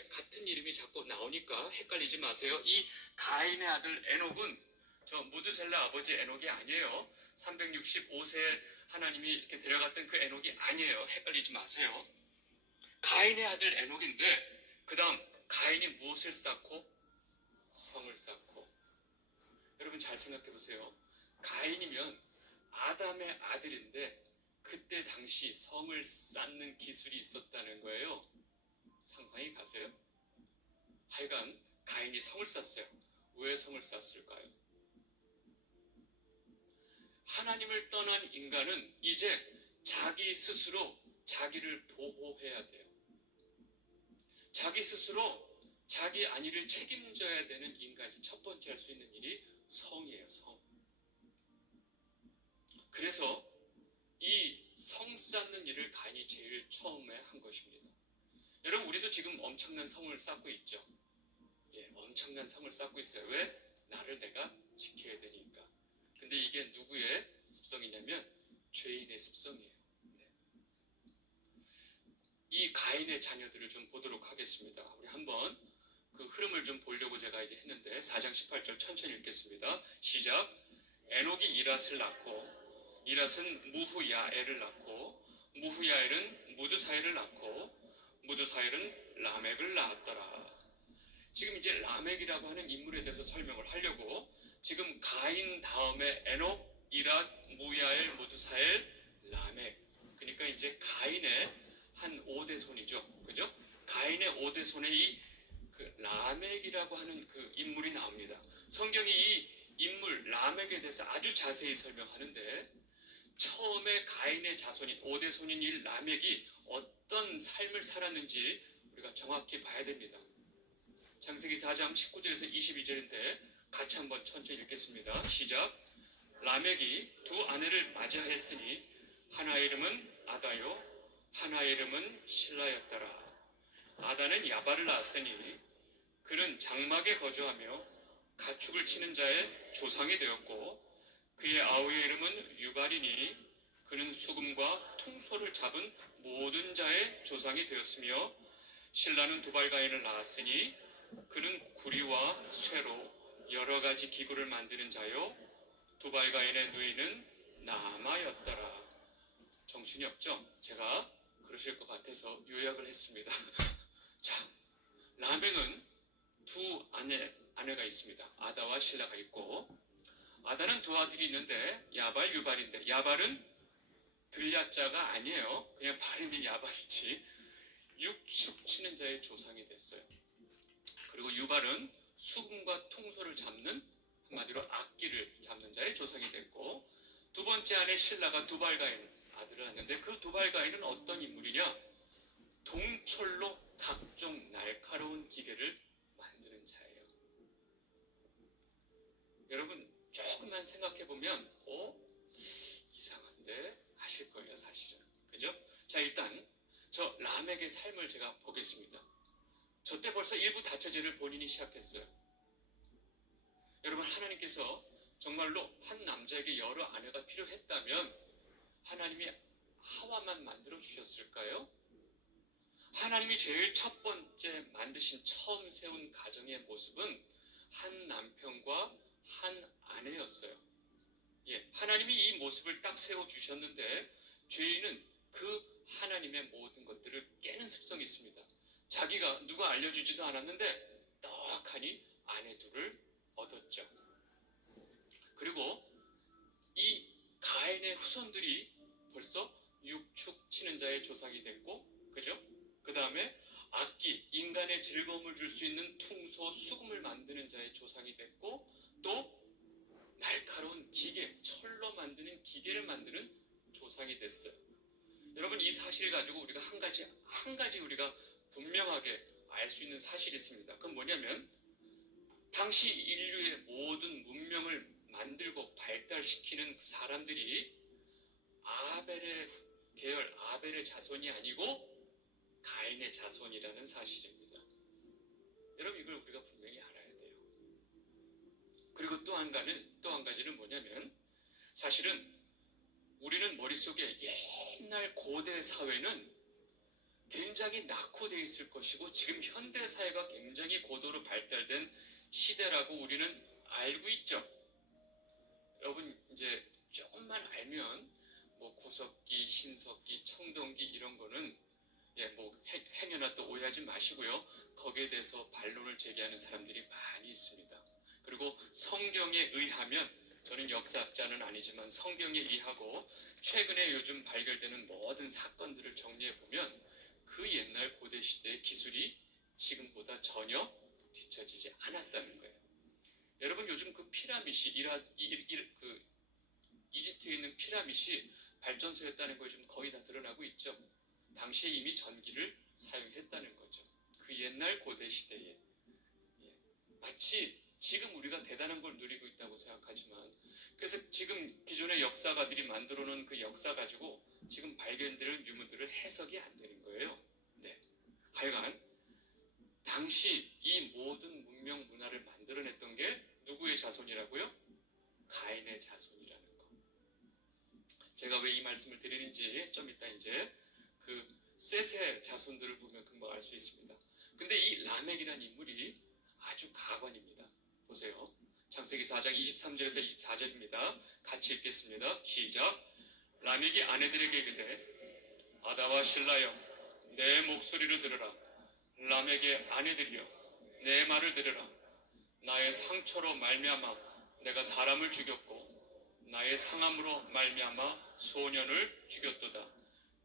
같은 이름이 자꾸 나오니까 헷갈리지 마세요. 이 가인의 아들 에녹은 저 무드셀라 아버지 에녹이 아니에요. 365세 하나님이 이렇게 데려갔던 그 에녹이 아니에요. 헷갈리지 마세요. 가인의 아들 에녹인데 그 다음 가인이 무엇을 쌓고? 성을 쌓고. 여러분 잘 생각해 보세요. 가인이면 아담의 아들인데 그때 당시 성을 쌓는 기술이 있었다는 거예요. 상상이 가세요? 하여간 가인이 성을 쌓았어요. 왜 성을 쌓았을까요? 하나님을 떠난 인간은 이제 자기 스스로 자기를 보호해야 돼요. 자기 스스로 자기 안위를 책임져야 되는 인간이 첫 번째 할 수 있는 일이 성이에요. 성. 그래서 이 성 쌓는 일을 가인이 제일 처음에 한 것입니다. 여러분 우리도 지금 엄청난 성을 쌓고 있죠. 예, 엄청난 성을 쌓고 있어요. 왜? 나를 내가 지켜야 되니까. 근데 이게 누구의 습성이냐면 죄인의 습성이에요. 네. 이 가인의 자녀들을 좀 보도록 하겠습니다. 우리 한번 그 흐름을 좀 보려고 제가 이제 했는데 4장 18절 천천히 읽겠습니다. 시작. 에녹이 이랏을 낳고 이랏은 무후야엘을 낳고 무후야엘은 무드사엘을 낳고 무드사엘은 라멕을 낳았더라. 지금 이제 라멕이라고 하는 인물에 대해서 설명을 하려고 지금 가인 다음에 에녹, 이랏, 무야엘, 무드사엘, 라멕. 그러니까 이제 가인의 한 5대 손이죠. 그죠? 가인의 5대 손에 이 그 라멕이라고 하는 그 인물이 나옵니다. 성경이 이 인물 라멕에 대해서 아주 자세히 설명하는데 처음에 가인의 자손인 5대 손인 이 라멕이 어떤 삶을 살았는지 우리가 정확히 봐야 됩니다. 창세기 4장 19절에서 22절인데 같이 한번 천천히 읽겠습니다. 시작. 라멕이 두 아내를 맞이하였으니 하나의 이름은 아다요 하나의 이름은 실라였더라. 아다는 야발을 낳았으니 그는 장막에 거주하며 가축을 치는 자의 조상이 되었고 그의 아우의 이름은 유발이니 그는 수금과 퉁소를 잡은 모든 자의 조상이 되었으며 실라는 두발가인을 낳았으니 그는 구리와 쇠로 여러 가지 기구를 만드는 자요 두발가인의 누이는 나아마였더라. 정신이 없죠? 제가 그러실 것 같아서 요약을 했습니다. 자, 라멕은 두 아내가 있습니다. 아다와 실라가 있고 아다는 두 아들이 있는데 야발, 유발인데 야발은 들야자가 아니에요. 그냥 발음이 야발이지. 육축 치는 자의 조상이 됐어요. 그리고 유발은 수금과 퉁소를 잡는 한마디로 악기를 잡는 자의 조상이 됐고 두 번째 아내 실라가 두발가인 아들을 낳는데 그 두발가인은 어떤 인물이냐? 동철로 각종 날카로운 기계를 만드는 자예요. 여러분 조금만 생각해보면 이상한데 하실 거예요. 사실은. 그죠? 자 일단 저 라멕의 삶을 제가 보겠습니다. 저 때 벌써 일부 다처제를 본인이 시작했어요. 여러분 하나님께서 정말로 한 남자에게 여러 아내가 필요했다면 하나님이 하와만 만들어 주셨을까요? 하나님이 제일 첫 번째 만드신 처음 세운 가정의 모습은 한 남편과 한 아내였어요. 예, 하나님이 이 모습을 딱 세워주셨는데 죄인은 그 하나님의 모든 것들을 깨는 습성이 있습니다. 자기가 누가 알려주지도 않았는데 떡하니 아내 둘을 얻었죠. 그리고 이 가인의 후손들이 벌써 육축 치는 자의 조상이 됐고 그죠? 그 다음에 악기, 인간의 즐거움을 줄 수 있는 퉁소, 수금을 만드는 자의 조상이 됐고 또 날카로운 기계, 철로 만드는 기계를 만드는 조상이 됐어요. 여러분 이 사실 가지고 우리가 한 가지 우리가 분명하게 알 수 있는 사실이 있습니다. 그건 뭐냐면 당시 인류의 모든 문명을 만들고 발달시키는 그 사람들이 아벨의 계열, 아벨의 자손이 아니고 가인의 자손이라는 사실입니다. 여러분 이걸 우리가 분명히 알아야 돼요. 그리고 또 한 가지는 뭐냐면 사실은 우리는 머릿속에 옛날 고대 사회는 굉장히 낙후되어 있을 것이고 지금 현대 사회가 굉장히 고도로 발달된 시대라고 우리는 알고 있죠. 여러분 이제 조금만 알면 뭐 구석기, 신석기, 청동기 이런 거는 뭐 행여나 또 오해하지 마시고요. 거기에 대해서 반론을 제기하는 사람들이 많이 있습니다. 그리고 성경에 의하면 저는 역사학자는 아니지만 성경에 의하고 최근에 요즘 발견되는 모든 사건들을 정리해 보면 그 옛날 고대 시대의 기술이 지금보다 전혀 뒤처지지 않았다는 거예요. 여러분 요즘 그 피라밋이 이집트에 있는 피라밋이 발전소였다는 거 요즘 거의 다 드러나고 있죠. 당시에 이미 전기를 사용했다는 거죠. 그 옛날 고대 시대에 마치 지금 우리가 대단한 걸 누리고 있다고 생각하지만 그래서 지금 기존의 역사가들이 만들어 놓은 그 역사 가지고 지금 발견되는 유물들을 해석이 안 되는 거예요. 네. 하여간 당시 이 모든 문명 문화를 만들어냈던 게 누구의 자손이라고요? 가인의 자손이라는 거. 제가 왜 이 말씀을 드리는지 좀 이따 이제 그 셋의 자손들을 보면 금방 알 수 있습니다. 근데 이 라멕이라는 인물이 아주 가관입니다. 보세요. 창세기 4장 23절에서 24절입니다. 같이 읽겠습니다. 시작. 라멕이 아내들에게 이르되 아다와 실라여 내 목소리를 들으라. 라멕의 아내들이여 내 말을 들으라. 나의 상처로 말미암아 내가 사람을 죽였고 나의 상함으로 말미암아 소년을 죽였도다.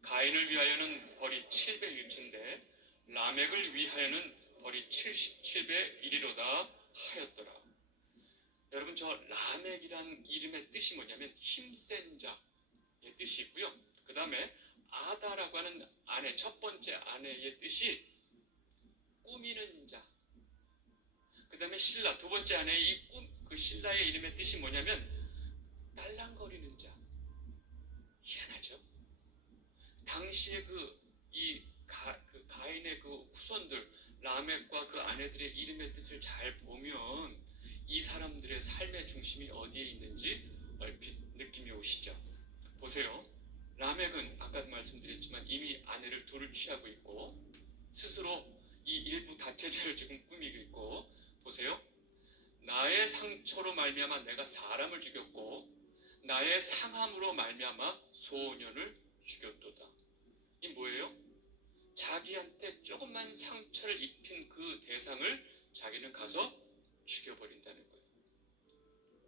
가인을 위하여는 벌이 7배 1천인데 라멕을 위하여는 벌이 77배 1이로다 하였더라. 여러분 저 라멕이란 이름의 뜻이 뭐냐면 힘센 자의 뜻이 있고요. 그 다음에 아다라고 하는 아내, 첫 번째 아내의 뜻이 꾸미는 자. 그 다음에 신라, 두 번째 아내의 그 신라의 이름의 뜻이 뭐냐면 딸랑거리는 자. 희한하죠? 당시에 가인의 그 후손들, 라멕과 그 아내들의 이름의 뜻을 잘 보면 이 사람들의 삶의 중심이 어디에 있는지 얼핏 느낌이 오시죠? 보세요. 라멕은 아까도 말씀드렸지만 이미 아내를 둘을 취하고 있고 스스로 이 일부 다체제를 지금 꾸미고 있고 보세요. 나의 상처로 말미암아 내가 사람을 죽였고 나의 상함으로 말미암아 소년을 죽였도다. 이 뭐예요? 자기한테 조금만 상처를 입힌 그 대상을 자기는 가서 죽여버린다는 거예요.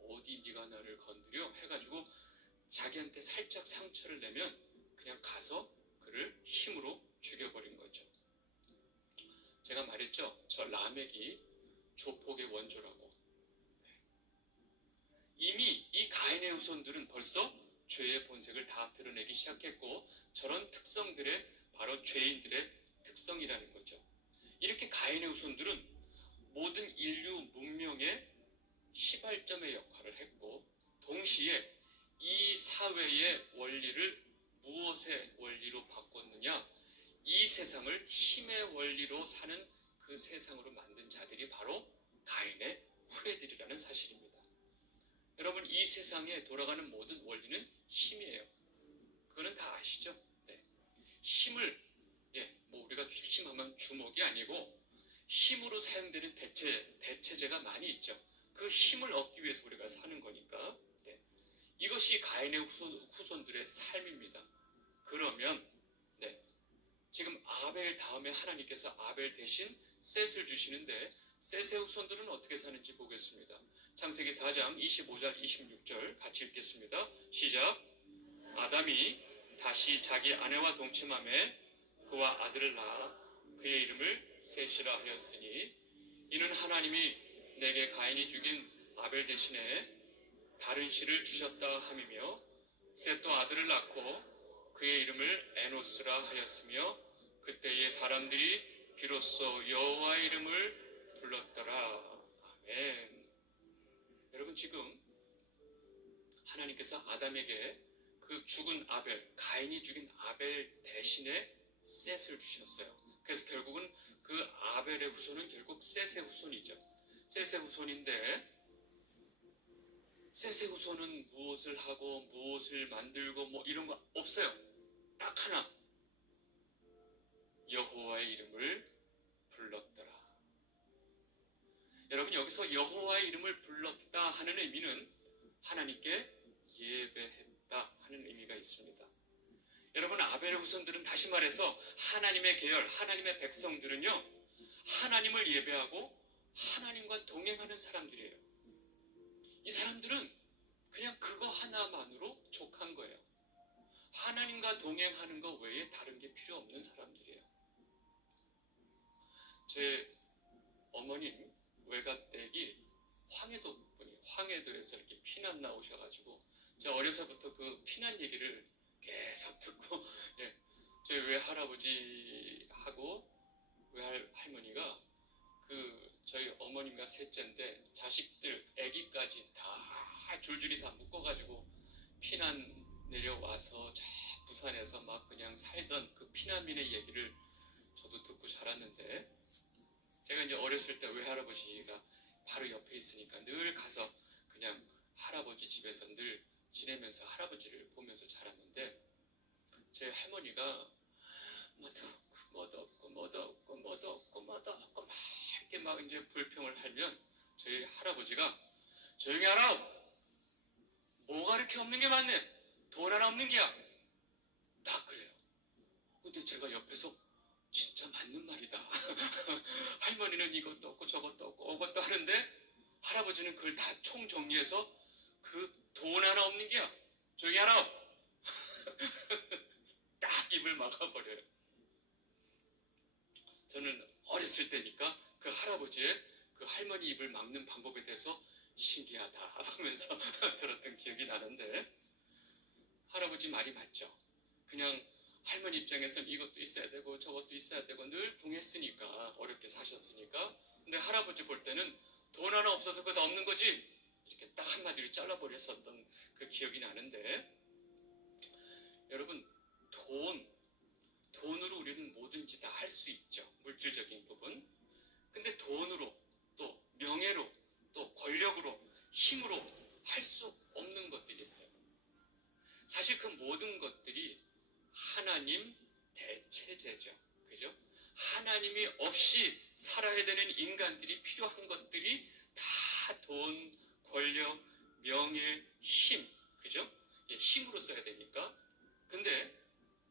어디 네가 나를 건드려? 해가지고 자기한테 살짝 상처를 내면 그냥 가서 그를 힘으로 죽여버린 거죠. 제가 말했죠. 저 라멕이 조폭의 원조라고. 이미 이 가인의 후손들은 벌써 죄의 본색을 다 드러내기 시작했고 저런 특성들의 바로 죄인들의 특성이라는 거죠. 이렇게 가인의 후손들은 모든 인류 문명의 시발점의 역할을 했고 동시에 이 사회의 원리를 무엇의 원리로 바꿨느냐? 이 세상을 힘의 원리로 사는 그 세상으로 만든 자들이 바로 가인의 후예들이라는 사실입니다. 여러분 이 세상에 돌아가는 모든 원리는 힘이에요. 그거는 다 아시죠? 네. 힘을 뭐 우리가 힘하면 주먹이 아니고 힘으로 사용되는 대체제가 많이 있죠. 그 힘을 얻기 위해서 우리가 사는 거니까. 네. 이것이 가인의 후손들의 삶입니다. 그러면 지금 아벨 다음에 하나님께서 아벨 대신 셋을 주시는데 셋의 후손들은 어떻게 사는지 보겠습니다. 창세기 4장 25절 26절 같이 읽겠습니다. 시작. 아담이 다시 자기 아내와 동침하며 그와 아들을 낳아 그의 이름을 셋이라 하였으니 이는 하나님이 내게 가인이 죽인 아벨 대신에 다른 씨를 주셨다 함이며 셋도 아들을 낳고 그의 이름을 에노스라 하였으며 그때의 사람들이 비로소 여호와의 이름을 불렀더라. 아멘. 여러분 지금 하나님께서 아담에게 그 죽은 아벨, 가인이 죽인 아벨 대신에 셋을 주셨어요. 그래서 결국은 그 아벨의 후손은 결국 셋의 후손이죠. 셋의 후손인데 셋의 후손은 무엇을 하고 무엇을 만들고 뭐 이런 거 없어요. 딱 하나. 여호와의 이름을 불렀더라. 여러분, 여기서 여호와의 이름을 불렀다 하는 의미는 하나님께 예배했다 하는 의미가 있습니다. 여러분, 아벨의 후손들은 다시 말해서 하나님의 계열, 하나님의 백성들은요, 하나님을 예배하고 하나님과 동행하는 사람들이에요. 이 사람들은 그냥 그거 하나만으로 족한 거예요. 하나님과 동행하는 것 외에 다른 게 필요 없는 사람들이에요. 제 어머님 외갓댁이 황해도에서 이렇게 피난 나오셔가지고 제가 어려서부터 그 피난 얘기를 계속 듣고 제 외할아버지하고 외할머니가 저희 어머님과 셋째인데 자식들, 아기까지 다 줄줄이 다 묶어가지고 피난 내려와서 저 부산에서 막 그냥 살던 그 피난민의 얘기를 저도 듣고 자랐는데, 제가 이제 어렸을 때 외할아버지가 바로 옆에 있으니까 늘 가서 그냥 할아버지 집에서 늘 지내면서 할아버지를 보면서 자랐는데, 제 할머니가 막 이렇게 막 이제 불평을 하면 저희 할아버지가 조용히 하라! 뭐가 이렇게 없는 게 많네? 돈 하나 없는 게야! 딱 그래요. 근데 제가 옆에서 진짜 맞는 말이다. 할머니는 이것도 없고 저것도 없고 어것도 하는데 할아버지는 그걸 다 총정리해서 그 돈 하나 없는 게야! 조용히 하라! 딱 입을 막아버려요. 저는 어렸을 때니까 그 할아버지의 그 할머니 입을 막는 방법에 대해서 신기하다 하면서 들었던 기억이 나는데, 할아버지 말이 맞죠. 그냥 할머니 입장에서는 이것도 있어야 되고 저것도 있어야 되고 늘 궁했으니까, 어렵게 사셨으니까. 근데 할아버지 볼 때는 돈 하나 없어서 그거 다 없는 거지, 이렇게 딱 한마디로 잘라버렸었던 그 기억이 나는데, 여러분, 돈으로 우리는 뭐든지 다 할 수 있죠. 물질적인 부분. 근데 돈으로, 또 명예로, 또 권력으로, 힘으로 할 수 없는 것들이 있어요. 사실 그 모든 것들이 하나님 대체제죠. 그죠? 하나님이 없이 살아야 되는 인간들이 필요한 것들이 다 돈, 권력, 명예, 힘. 그죠? 힘으로 써야 되니까. 근데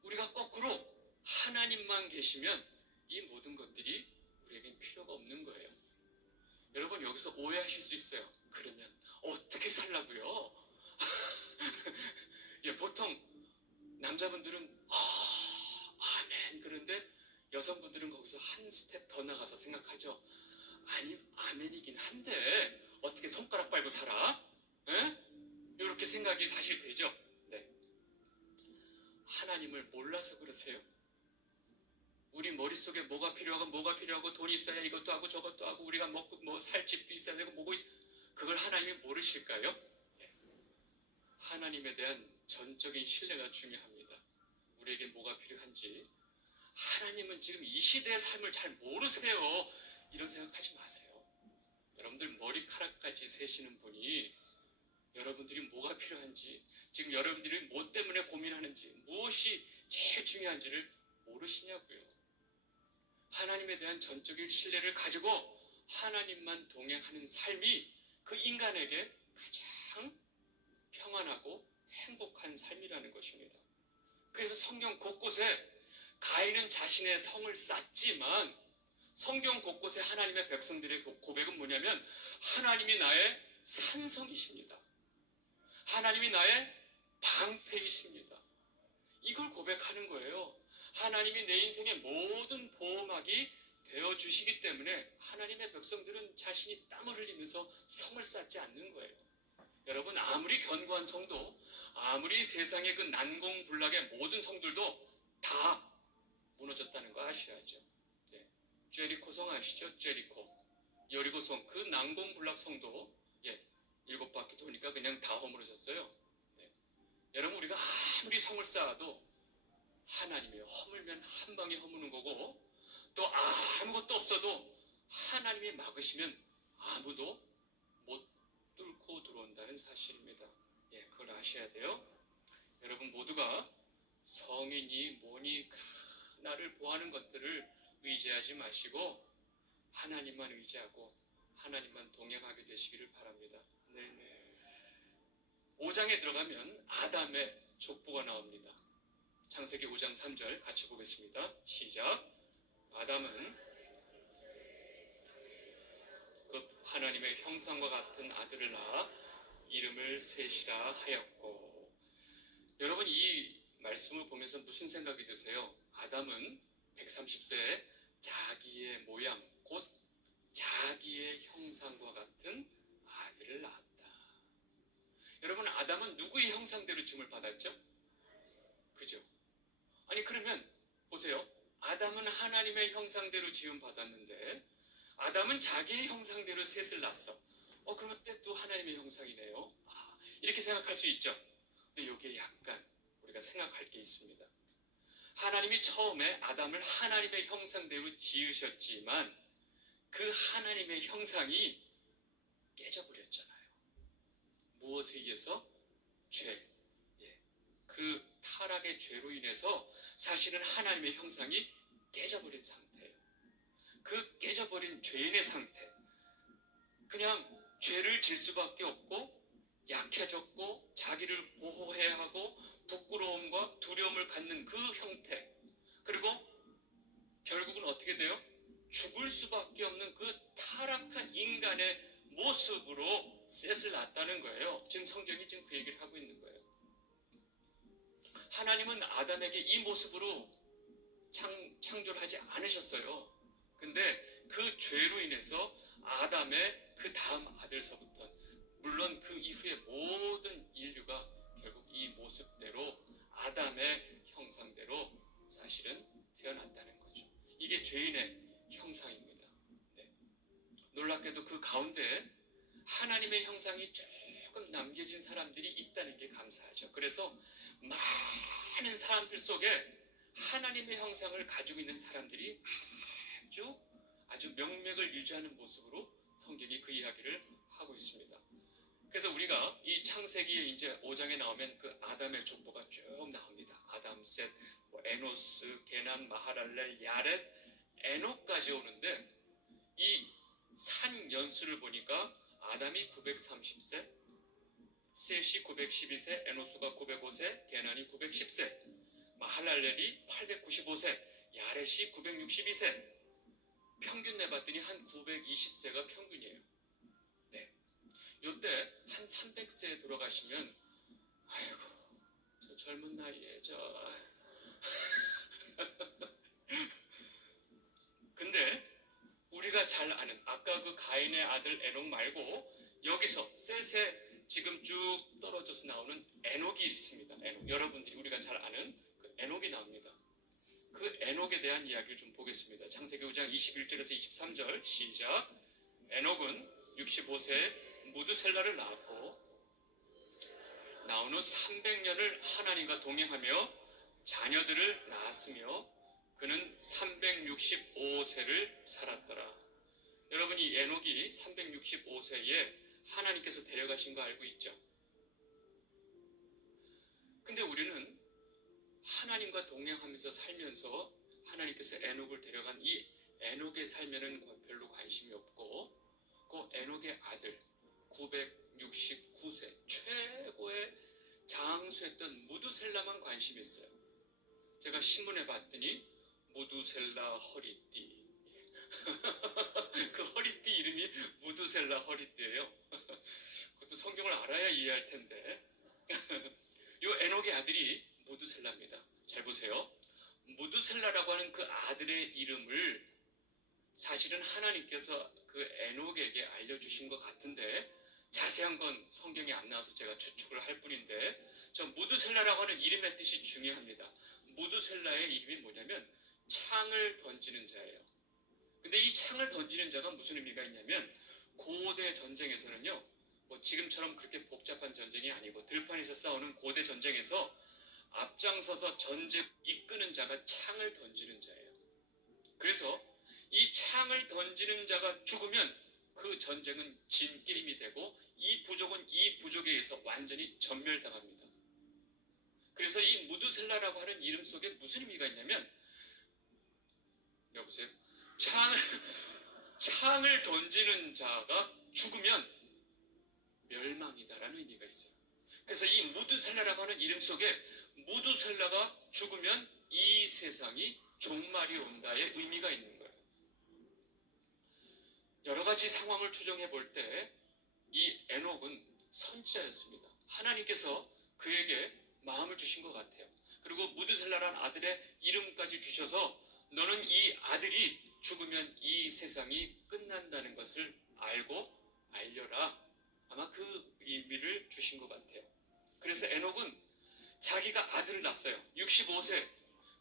우리가 거꾸로 하나님만 계시면 이 모든 것들이 우리에겐 필요가 없는 거예요. 여러분, 여기서 오해하실 수 있어요. 그러면 어떻게 살라고요? 보통 남자분들은 아멘, 그런데 여성분들은 거기서 한 스텝 더 나가서 생각하죠. 아니, 아멘이긴 한데 어떻게 손가락 빨고 살아? 이렇게 생각이 사실 되죠. 네. 하나님을 몰라서 그러세요? 우리 머릿속에 뭐가 필요하고 돈이 있어야 이것도 하고 저것도 하고 우리가 먹고 살 집도 있어야 되고 그걸 하나님이 모르실까요? 네. 하나님에 대한 전적인 신뢰가 중요합니다. 우리에게 뭐가 필요한지. 하나님은 지금 이 시대의 삶을 잘 모르세요. 이런 생각하지 마세요. 여러분들 머리카락까지 세시는 분이 여러분들이 뭐가 필요한지, 지금 여러분들이 뭐 때문에 고민하는지, 무엇이 제일 중요한지를 모르시냐고요. 하나님에 대한 전적인 신뢰를 가지고 하나님만 동행하는 삶이 그 인간에게 가장 평안하고 행복한 삶이라는 것입니다. 그래서 성경 곳곳에 가인은 자신의 성을 쌓지만 성경 곳곳에 하나님의 백성들의 고백은 뭐냐면 하나님이 나의 산성이십니다. 하나님이 나의 방패이십니다. 이걸 고백하는 거예요. 하나님이 내 인생의 모든 보호막이 되어주시기 때문에 하나님의 백성들은 자신이 땀을 흘리면서 성을 쌓지 않는 거예요. 여러분, 아무리 견고한 성도, 아무리 세상의 그 난공불락의 모든 성들도 다 무너졌다는 거 아셔야죠. 네. 제리코 성 아시죠? 제리코. 여리고성, 그 난공불락 성도 7바퀴 도니까 그냥 다 허물어졌어요. 네. 여러분, 우리가 아무리 성을 쌓아도 하나님이 허물면 한 방에 허무는 거고, 또 아무것도 없어도 하나님이 막으시면 아무도 못 뚫고 들어온다는 사실입니다. 그걸 아셔야 돼요. 여러분 모두가 성인이 뭐니 나를 보하는 것들을 의지하지 마시고 하나님만 의지하고 하나님만 동행하게 되시기를 바랍니다. 네. 5장에 들어가면 아담의 족보가 나옵니다. 창세기 5장 3절 같이 보겠습니다. 시작. 아담은 그 하나님의 형상과 같은 아들을 낳아 이름을 셋이라 하였고. 여러분, 이 말씀을 보면서 무슨 생각이 드세요? 아담은 130세에 자기의 모양, 곧 자기의 형상과 같은 아들을 낳았다. 여러분, 아담은 누구의 형상대로 줌을 받았죠? 그죠? 아니, 그러면 보세요. 아담은 하나님의 형상대로 지음 받았는데 아담은 자기의 형상대로 셋을 낳았어. 그러면 또 하나님의 형상이네요. 이렇게 생각할 수 있죠. 근데 여기에 약간 우리가 생각할 게 있습니다. 하나님이 처음에 아담을 하나님의 형상대로 지으셨지만 그 하나님의 형상이 깨져버렸잖아요. 무엇에 의해서? 죄. 그 타락의 죄로 인해서 사실은 하나님의 형상이 깨져버린 상태예요. 그 깨져버린 죄인의 상태. 그냥 죄를 질 수밖에 없고 약해졌고 자기를 보호해야 하고 부끄러움과 두려움을 갖는 그 형태. 그리고 결국은 어떻게 돼요? 죽을 수밖에 없는 그 타락한 인간의 모습으로 셋을 낳았다는 거예요. 지금 성경이 지금 그 얘기를 하고 있는 거예요. 하나님은 아담에게 이 모습으로 창조를 하지 않으셨어요. 근데 그 죄로 인해서 아담의 그 다음 아들서부터, 물론 그 이후의 모든 인류가 결국 이 모습대로 아담의 형상대로 사실은 태어났다는 거죠. 이게 죄인의 형상입니다. 네. 놀랍게도 그 가운데 하나님의 형상이 조금 남겨진 사람들이 있다는 게 감사하죠. 그래서 많은 사람들 속에 하나님의 형상을 가지고 있는 사람들이 아주 명맥을 유지하는 모습으로 성경이 그 이야기를 하고 있습니다. 그래서 우리가 이 창세기에 이제 5장에 나오면 그 아담의 족보가 쭉 나옵니다. 아담, 셋, 에노스, 게난, 마하랄렐, 야렛, 에녹까지 오는데 이 산 연수를 보니까 아담이 930세, 셋이 912세, 에노스가 905세, 게난이 910세, 마하랄렐이 895세, 야렛이 962세. 평균 내봤더니 한 920세가 평균이에요. 네. 요때 한 300세에 들어가시면 아이고 저 젊은 나이에 근데 우리가 잘 아는 아까 그 가인의 아들 에녹 말고 여기서 셋에 지금 쭉 떨어져서 나오는 에녹이 있습니다. 에녹. 여러분들이 우리가 잘 아는 그 에녹이 나옵니다. 그 에녹에 대한 이야기를 좀 보겠습니다. 창세기 5장 21절에서 23절 시작. 에녹은 65세에 무드셀라를 낳았고 나온 후 300년을 하나님과 동행하며 자녀들을 낳았으며 그는 365세를 살았더라. 여러분, 이 에녹이 365세에 하나님께서 데려가신 거 알고 있죠? 근데 우리는 하나님과 동행하면서 살면서 하나님께서 에녹을 데려간 이 에녹의 삶에는 별로 관심이 없고 그 에녹의 아들 969세 최고의 장수했던 무두셀라만 관심이 있어요. 제가 신문에 봤더니 무두셀라 허리띠 그 허리띠 이름이 무두셀라 허리띠예요. 그것도 성경을 알아야 이해할 텐데 이 에녹의 아들이 무두셀라입니다. 잘 보세요. 무두셀라라고 하는 그 아들의 이름을 사실은 하나님께서 그 에녹에게 알려주신 것 같은데 자세한 건 성경에 안 나와서 제가 추측을 할 뿐인데 저 무두셀라라고 하는 이름의 뜻이 중요합니다. 무두셀라의 이름이 뭐냐면 창을 던지는 자예요. 근데 이 창을 던지는 자가 무슨 의미가 있냐면 고대 전쟁에서는요, 뭐 지금처럼 그렇게 복잡한 전쟁이 아니고 들판에서 싸우는 고대 전쟁에서 앞장서서 전쟁 이끄는 자가 창을 던지는 자예요. 그래서 이 창을 던지는 자가 죽으면 그 전쟁은 진 게임이 되고 이 부족은 이 부족에 의해서 완전히 전멸당합니다. 그래서 이 무두셀라라고 하는 이름 속에 무슨 의미가 있냐면 여보세요? 창을, 창을 던지는 자가 죽으면 멸망이다라는 의미가 있어요. 그래서 이 무두셀라라고 하는 이름 속에 무두셀라가 죽으면 이 세상이 종말이 온다의 의미가 있는 거예요. 여러 가지 상황을 추정해 볼 때 이 에녹은 선지자였습니다. 하나님께서 그에게 마음을 주신 것 같아요. 그리고 무두셀라라는 아들의 이름까지 주셔서 너는 이 아들이 죽으면 이 세상이 끝난다는 것을 알고 알려라. 아마 그 의미를 주신 것 같아요. 그래서 에녹은 자기가 아들을 낳았어요. 65세.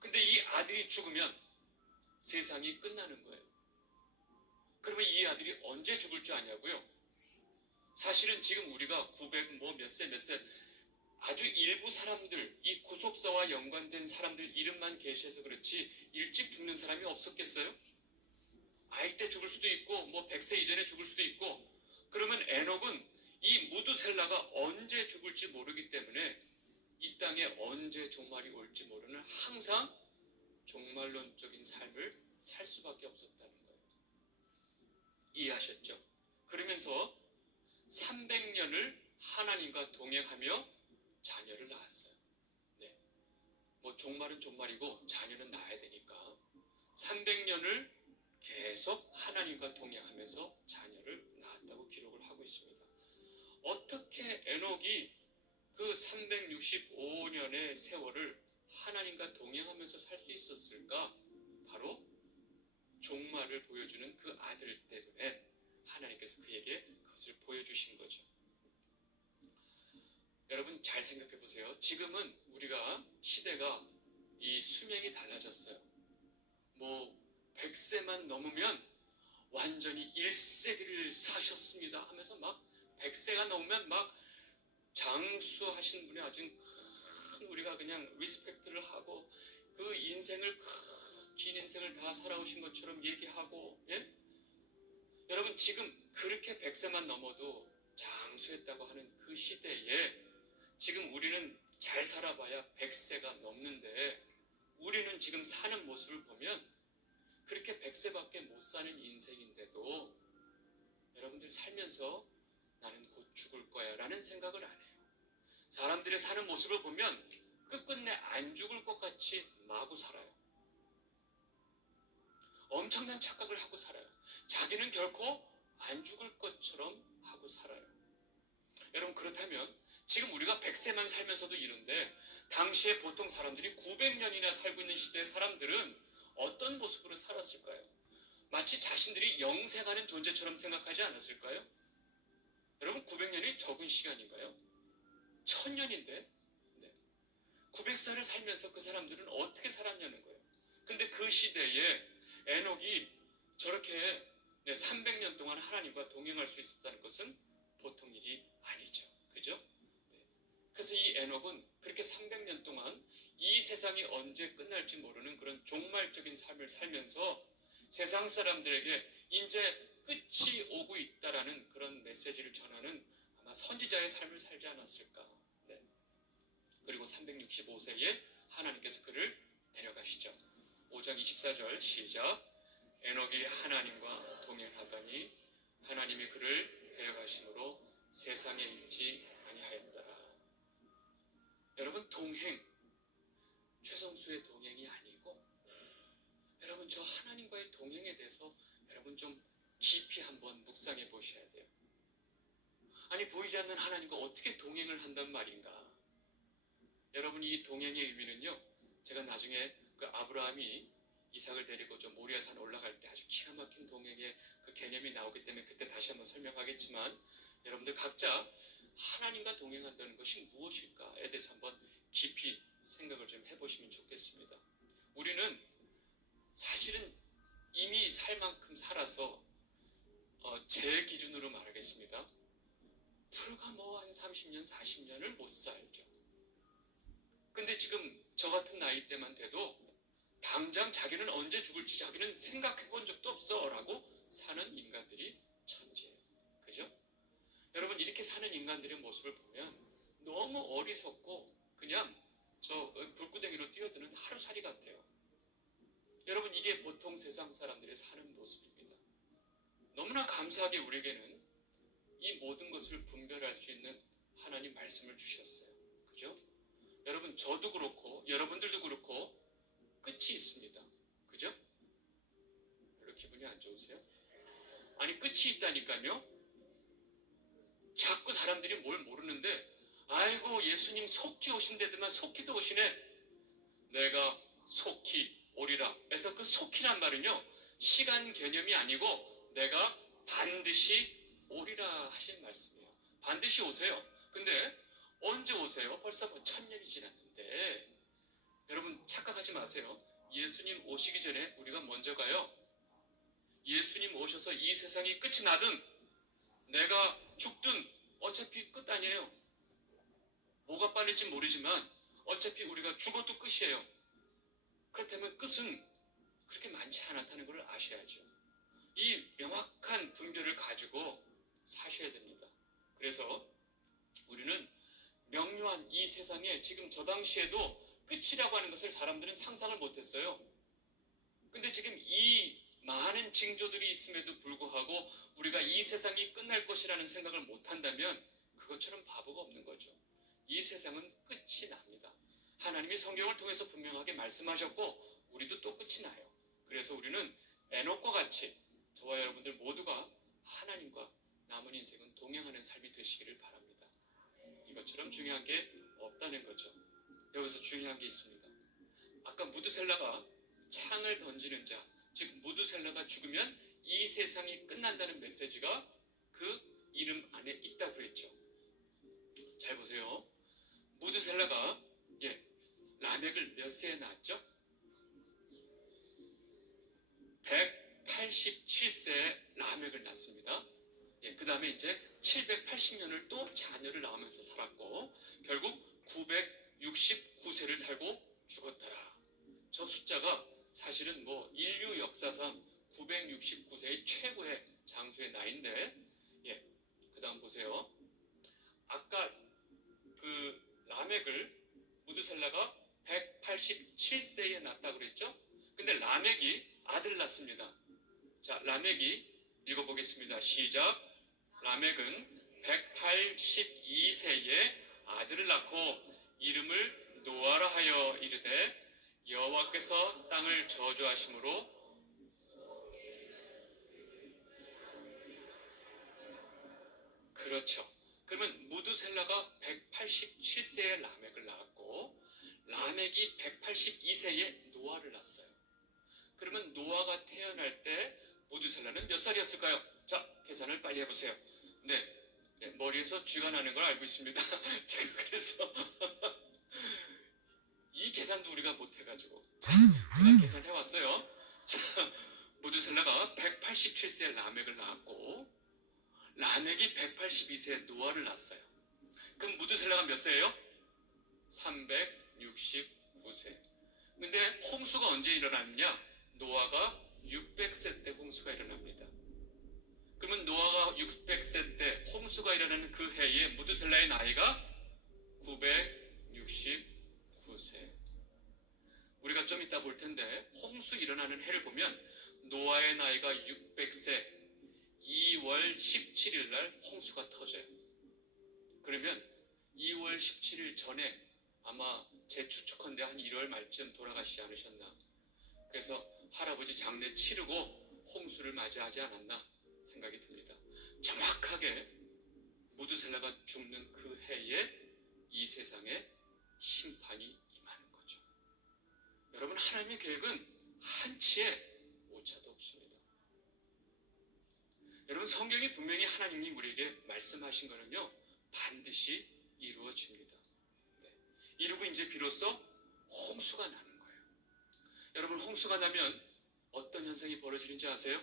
근데 이 아들이 죽으면 세상이 끝나는 거예요. 그러면 이 아들이 언제 죽을 줄 아냐고요? 사실은 지금 우리가 900 몇 세 아주 일부 사람들, 이 구속사와 연관된 사람들 이름만 계시해서 그렇지 일찍 죽는 사람이 없었겠어요? 아이 때 죽을 수도 있고 뭐 100세 이전에 죽을 수도 있고. 그러면 에녹은 이 무두셀라가 언제 죽을지 모르기 때문에 이 땅에 언제 종말이 올지 모르는 항상 종말론적인 삶을 살 수밖에 없었다는 거예요. 이해하셨죠? 그러면서 300년을 하나님과 동행하며 자녀를 낳았어요. 네. 뭐 종말은 종말이고 자녀는 낳아야 되니까 300년을 계속 하나님과 동행하면서 자녀를 낳았다고 기록을 하고 있습니다. 어떻게 에녹이 그 365년의 세월을 하나님과 동행하면서 살 수 있었을까? 바로 종말을 보여주는 그 아들 때문에 하나님께서 그에게 그것을 보여주신 거죠. 여러분 잘 생각해 보세요. 지금은 우리가 시대가 이 수명이 달라졌어요. 뭐 100세만 넘으면 완전히 1세기를 사셨습니다 하면서 막 100세가 넘으면 막 장수하신 분이 아주 큰 우리가 그냥 리스펙트를 하고 그 인생을 긴 인생을 다 살아오신 것처럼 얘기하고, 예? 여러분 지금 그렇게 100세만 넘어도 장수했다고 하는 그 시대에 지금 우리는 잘 살아봐야 100세가 넘는데 우리는 지금 사는 모습을 보면 그렇게 100세밖에 못 사는 인생인데도 여러분들 살면서 나는 곧 죽을 거야 라는 생각을 안 해요. 사람들의 사는 모습을 보면 끝끝내 안 죽을 것 같이 마구 살아요. 엄청난 착각을 하고 살아요. 자기는 결코 안 죽을 것처럼 하고 살아요. 여러분 그렇다면 지금 우리가 100세만 살면서도 이런데 당시에 보통 사람들이 900년이나 살고 있는 시대의 사람들은 어떤 모습으로 살았을까요? 마치 자신들이 영생하는 존재처럼 생각하지 않았을까요? 여러분 900년이 적은 시간인가요? 1000년인데 900살을 살면서 그 사람들은 어떻게 살았냐는 거예요. 근데 그 시대에 에녹이 저렇게 300년 동안 하나님과 동행할 수 있었다는 것은 보통 일이 아니죠. 그죠? 그래서 이 에녹은 그렇게 300년 동안 이 세상이 언제 끝날지 모르는 그런 종말적인 삶을 살면서 세상 사람들에게 이제 끝이 오고 있다라는 그런 메시지를 전하는 아마 선지자의 삶을 살지 않았을까. 네. 그리고 365세에 하나님께서 그를 데려가시죠. 5장 24절 시작. 에녹이 하나님과 동행하더니 하나님이 그를 데려가심으로 세상에 있지 아니하였더라. 여러분 동행, 최성수의 동행이 아니고 여러분 저 하나님과의 동행에 대해서 여러분 좀 깊이 한번 묵상해 보셔야 돼요. 아니 보이지 않는 하나님과 어떻게 동행을 한단 말인가. 여러분 이 동행의 의미는요, 제가 나중에 그 아브라함이 이삭을 데리고 저 모리아산 올라갈 때 아주 기가 막힌 동행의 그 개념이 나오기 때문에 그때 다시 한번 설명하겠지만 여러분들 각자 하나님과 동행한다는 것이 무엇일까에 대해서 한번 깊이 생각을 좀 해보시면 좋겠습니다. 우리는 사실은 이미 살 만큼 살아서 제 기준으로 말하겠습니다. 불과 뭐 한 30년, 40년을 못 살죠. 근데 지금 저 같은 나이 때만 돼도 당장 자기는 언제 죽을지 자기는 생각해 본 적도 없어 라고 사는 인간들이 천지예요. 그죠? 여러분 이렇게 사는 인간들의 모습을 보면 너무 어리석고 그냥 저 불구덩이로 뛰어드는 하루살이 같아요. 여러분, 이게 보통 세상 사람들의 사는 모습입니다. 너무나 감사하게 우리에게는 이 모든 것을 분별할 수 있는 하나님 말씀을 주셨어요. 그죠? 여러분, 저도 그렇고 여러분들도 그렇고 끝이 있습니다. 그죠? 별로 기분이 안 좋으세요? 아니, 끝이 있다니까요. 자꾸 사람들이 뭘 모르는데, 아이고 예수님 속히 오신다더만 속히도 오시네. 내가 속히 오리라. 그래서 그 속히란 말은요, 시간 개념이 아니고 내가 반드시 오리라 하신 말씀이에요. 반드시 오세요. 근데 언제 오세요? 벌써 1000년이 지났는데. 여러분 착각하지 마세요. 예수님 오시기 전에 우리가 먼저 가요. 예수님 오셔서 이 세상이 끝이 나든 내가 죽든 어차피 끝 아니에요. 뭐가 빠를지 모르지만 어차피 우리가 죽어도 끝이에요. 그렇다면 끝은 그렇게 많지 않았다는 걸 아셔야죠. 이 명확한 분별을 가지고 사셔야 됩니다. 그래서 우리는 명료한 이 세상에 지금 저 당시에도 끝이라고 하는 것을 사람들은 상상을 못했어요. 근데 지금 이 많은 징조들이 있음에도 불구하고 우리가 이 세상이 끝날 것이라는 생각을 못한다면 그것처럼 바보가 없는 거죠. 이 세상은 끝이 납니다. 하나님이 성경을 통해서 분명하게 말씀하셨고 우리도 또 끝이 나요. 그래서 우리는 에녹과 같이 저와 여러분들 모두가 하나님과 남은 인생은 동행하는 삶이 되시기를 바랍니다. 이것처럼 중요한 게 없다는 거죠. 여기서 중요한 게 있습니다. 아까 무드셀라가 창을 던지는 자, 즉 무드셀라가 죽으면 이 세상이 끝난다는 메시지가 그 이름 안에 있다고 그랬죠. 잘 보세요. 무드셀라가 라멕을 몇 세에 낳았죠? 187세에 라멕을 낳습니다. 그 다음에 이제 780년을 또 자녀를 낳으면서 살았고 결국 969세를 살고 죽었더라. 저 숫자가 사실은 인류 역사상 969세의 최고의 장수의 나이인데, 그 다음 보세요. 아까 그 라멕을 무드셀라가 187세에 낳았다고 그랬죠? 근데 라멕이 아들 낳습니다. 자, 라멕이 읽어보겠습니다. 시작. 라멕은 182세에 아들을 낳고 이름을 노아라 하여 이르되 여호와께서 땅을 저주하심으로 그렇죠. 그러면 무드셀라가 187세에 라멕을 낳았고 라멕이 182세에 노아를 낳았어요. 그러면 노아가 태어날 때 무드셀라는 몇 살이었을까요? 자, 계산을 빨리 해보세요. 머리에서 쥐가 나는 걸 알고 있습니다. 제가 그래서 이 계산도 우리가 못해가지고 제가 계산해왔어요. 자, 무드셀라가 187세에 라멕을 낳았고 라멕이 182세에 노아를 낳았어요. 그럼 무드셀라가 몇 세예요? 369세. 근데 홍수가 언제 일어났느냐? 노아가 600세 때 홍수가 일어납니다. 그러면 노아가 600세 때 홍수가 일어나는 그 해에 무드셀라의 나이가 969세. 우리가 좀 이따 볼 텐데 홍수 일어나는 해를 보면 노아의 나이가 600세 2월 17일 날 홍수가 터져요. 그러면 2월 17일 전에 아마 제 추측컨대 한 1월 말쯤 돌아가시지 않으셨나. 그래서 할아버지 장례 치르고 홍수를 맞이하지 않았나 생각이 듭니다. 정확하게 무드셀라가 죽는 그 해에 이 세상에 심판이 임하는 거죠. 여러분, 하나님의 계획은 한치의 오차도 없습니다. 여러분, 성경이 분명히 하나님이 우리에게 말씀하신 거는요 반드시 이루어집니다. 이루고 이제 비로소 홍수가 나는 거예요. 여러분, 홍수가 나면 어떤 현상이 벌어지는지 아세요?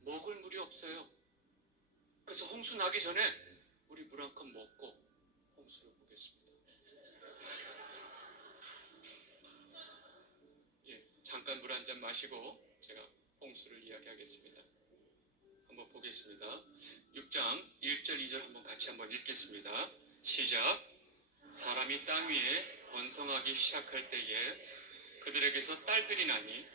먹을 물이 없어요. 그래서 홍수 나기 전에 우리 물 한 컵 먹고 홍수를 보겠습니다. 잠깐 물 한 잔 마시고 제가 홍수를 이야기하겠습니다. 한번 보겠습니다. 6장 1절 2절 한번 같이 한번 읽겠습니다. 시작. 사람이 땅 위에 번성하기 시작할 때에 그들에게서 딸들이 나니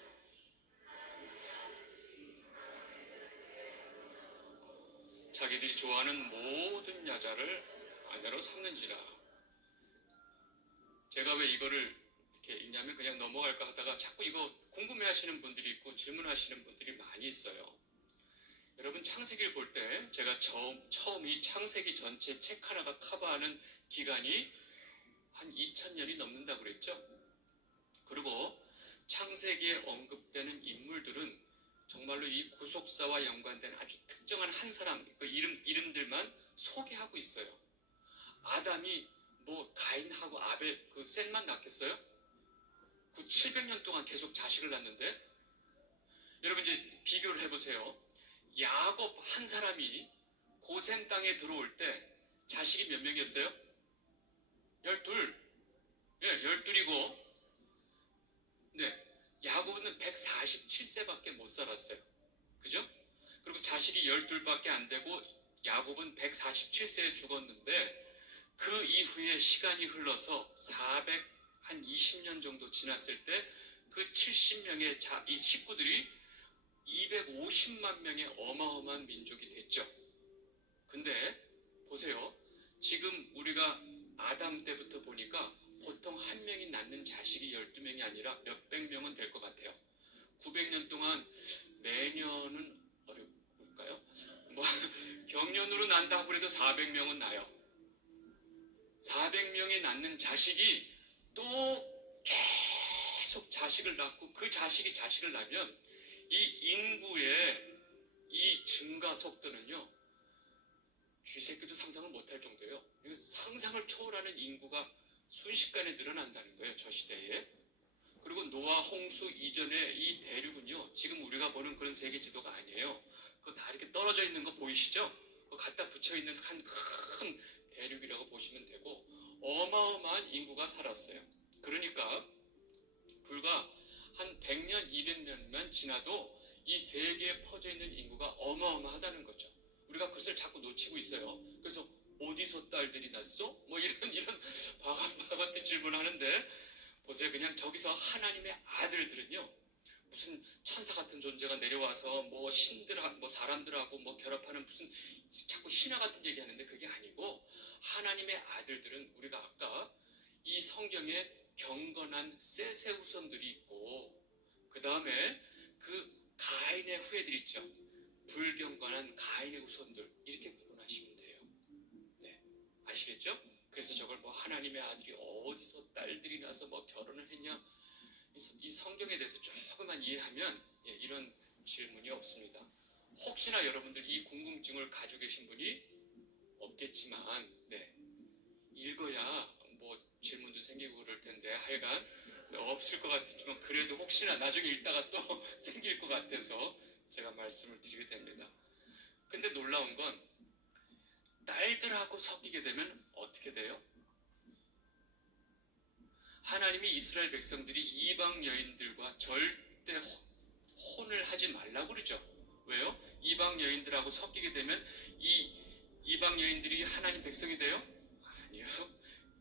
자기들이 좋아하는 모든 여자를 아내로 삼는지라. 제가 왜 이거를 이렇게 읽냐면 그냥 넘어갈까 하다가 자꾸 이거 궁금해하시는 분들이 있고 질문하시는 분들이 많이 있어요. 여러분 창세기를 볼 때 제가 처음 이 창세기 전체 책 하나가 커버하는 기간이 한 2000년이 넘는다고 그랬죠. 그리고 창세기에 언급되는 인물들은 정말로 이 구속사와 연관된 아주 특정한 한 사람 그 이름들만 소개하고 있어요. 아담이 뭐 가인하고 아벨 그 셋만 낳겠어요? 그 700년 동안 계속 자식을 낳는데 여러분 이제 비교를 해보세요. 야곱 한 사람이 고센 땅에 들어올 때 자식이 몇 명이었어요? 12. 예, 12이고 네, 야곱은 147세밖에 못 살았어요. 그죠? 그리고 자식이 12밖에 안 되고 야곱은 147세에 죽었는데 그 이후에 시간이 흘러서 420년 정도 지났을 때 그 70명의 이 식구들이 250만 명의 어마어마한 민족이 됐죠. 근데 보세요. 지금 우리가 아담 때부터 보니까 보통 한 명이 낳는 자식이 12명이 아니라 몇백 명은 될 것 같아요. 900년 동안 매년은 어려울까요? 뭐 경년으로 난다 하더라도 400명은 나요. 400명이 낳는 자식이 또 계속 자식을 낳고 그 자식이 자식을 낳으면 이 인구의 이 증가 속도는요. 쥐새끼도 상상을 못할 정도예요. 상상을 초월하는 인구가 순식간에 늘어난다는 거예요. 저 시대에. 그리고 노아 홍수 이전에 이 대륙은요. 지금 우리가 보는 그런 세계 지도가 아니에요. 그거 다 이렇게 떨어져 있는 거 보이시죠? 그거 갖다 붙여 있는 한 큰 대륙이라고 보시면 되고 어마어마한 인구가 살았어요. 그러니까 불과 한 100년, 200년만 지나도 이 세계에 퍼져 있는 인구가 어마어마하다는 거죠. 우리가 그것을 자꾸 놓치고 있어요. 그래서 어디서 딸들이 났어? 뭐 이런 바가 같은 질문을 하는데 보세요. 그냥 저기서 하나님의 아들들은요. 무슨 천사 같은 존재가 내려와서 뭐 신들하고 뭐 사람들하고 뭐 결합하는 무슨 자꾸 신화 같은 얘기하는데 그게 아니고 하나님의 아들들은 우리가 아까 이 성경에 경건한 셋의 후손들이 있고 그 다음에 그 가인의 후예들 있죠. 불경건한 가인의 후손들 이렇게 구분하시면 돼요. 네, 아시겠죠? 그래서 저걸 뭐 하나님의 아들이 어디서 딸들이 나서 뭐 결혼을 했냐 이 성경에 대해서 조금만 이해하면 이런 질문이 없습니다. 혹시나 여러분들 이 궁금증을 가지고 계신 분이 없겠지만 읽어야 뭐 질문도 생기고 그럴 텐데 하여간 없을 것 같지만 그래도 혹시나 나중에 읽다가 또 생길 것 같아서 제가 말씀을 드리게 됩니다. 근데 놀라운 건 딸들하고 섞이게 되면 어떻게 돼요? 하나님이 이스라엘 백성들이 이방 여인들과 절대 혼을 하지 말라고 그러죠. 왜요? 이방 여인들하고 섞이게 되면 이 이방 여인들이 하나님 백성이 돼요? 아니요.